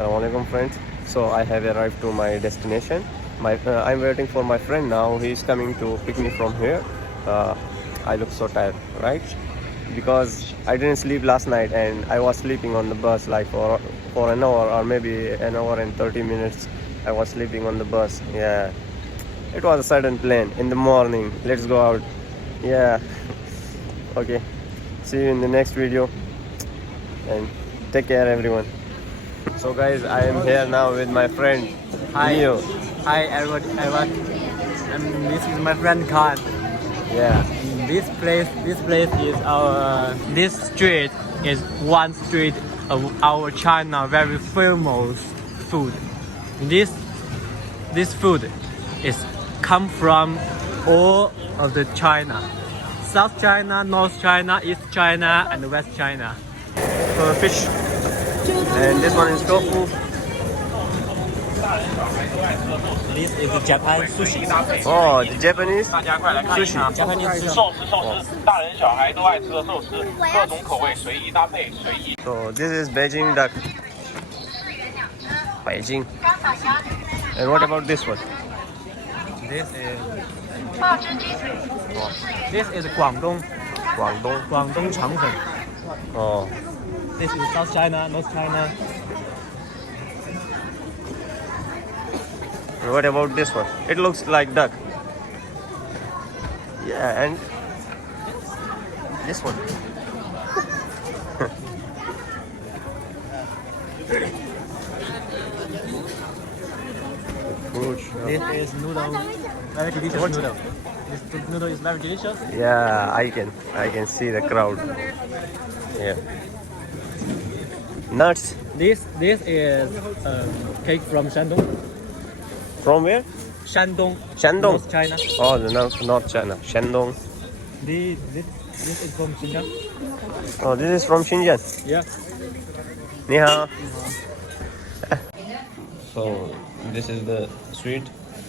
Assalamualaikum friends. So I have arrived to my destination. I'm waiting for my friend now. He's coming to pick me from here. I look so tired, right? Because I didn't sleep last night and I was sleeping on the bus like for an hour or maybe an hour and 30 minutes. I was sleeping on the bus. Yeah. It was a sudden plan in the morning. Let's go out. Yeah. Okay. See you in the next video and take care everyone. So guys, I am here now with my friend Leo. Hi everyone. This is my friend Khan. Yeah. This place is our. This street is one street of our China very famous food. This food is come from all of the China, South China, North China, East China, and West China. Fish. And this one is tofu. This is Japan sushi. Oh, the Japanese sushi. Japanese sushi. So this is Beijing duck. Beijing. And what about this one? This is Guangdong. Guangdong. Guangdong Changfen. Oh. This is South China, North China. And what about this one? It looks like duck. Yeah, and this one. This is noodle, very delicious noodle. This noodle is very delicious. Yeah, I can see the crowd. Yeah. Nuts. This is cake from Shandong. From where? Shandong. Shandong. North China. Oh, the North China. Shandong. This is from Xinjiang. Oh, this is from Xinjiang. Yeah. Ni hao. So this is the sweet.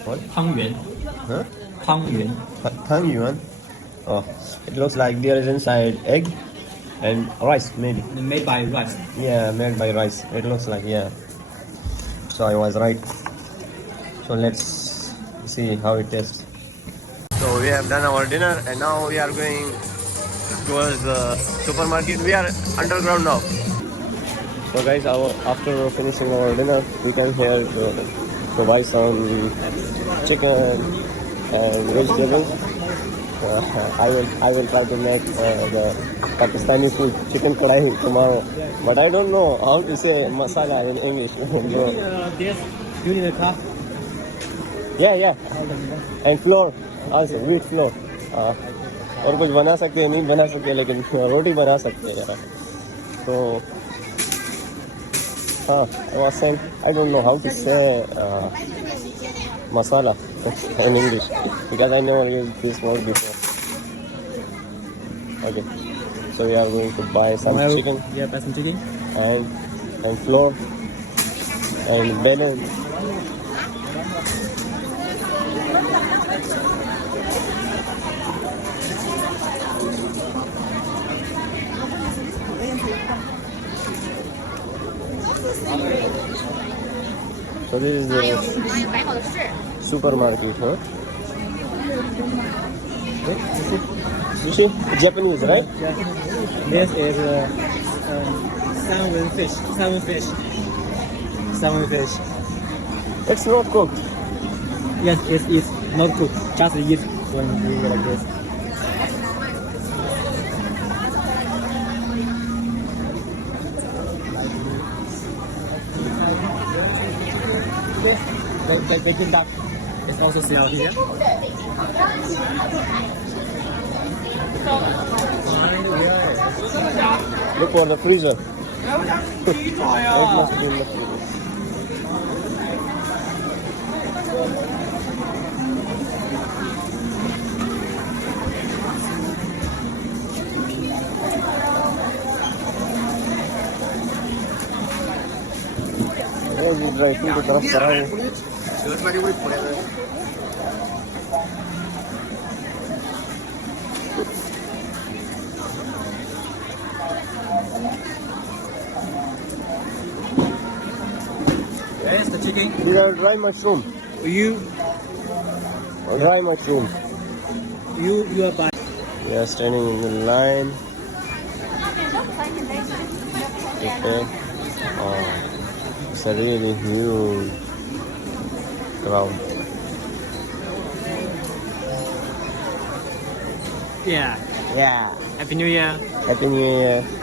What? Tangyuan. Huh? Tangyuan. Tangyuan. Oh, it looks like there is inside egg and rice maybe. Made by rice. Yeah, made by rice. It looks like, yeah. So I was right. So let's see how it tastes. So we have done our dinner and now we are going towards the supermarket. We are underground now. So guys, after finishing our dinner, we came here to buy some chicken and vegetables. I will try to make the Pakistani food, chicken kadai tomorrow. But I don't know how to say masala in English. This you need a cup. Yeah. And flour, also wheat flour. और कुछ बना सकते हैं नहीं बना सकते लेकिन रोटी बना सकते हैं यार. So I was saying I don't know how to say masala in English because I never used this word before. Okay, so we are going to buy some chicken. Yeah, buy some chicken. And flour and balloon. So this is the supermarket, huh? You see, Japanese, right? Yeah. This is salmon fish. It's not cooked. Yes, it's not cooked. Just eat when you eat like this. The good duck is also sold here. Look for the freezer. It must be in the freezer. Dry fruit की तरफ करा है. taste the chicken? These are dry mushroom. You Dry mushroom. you are buying. We are standing in the line. Okay. Oh, it's a really huge crowd. Yeah. Yeah. Happy New Year. Happy New Year.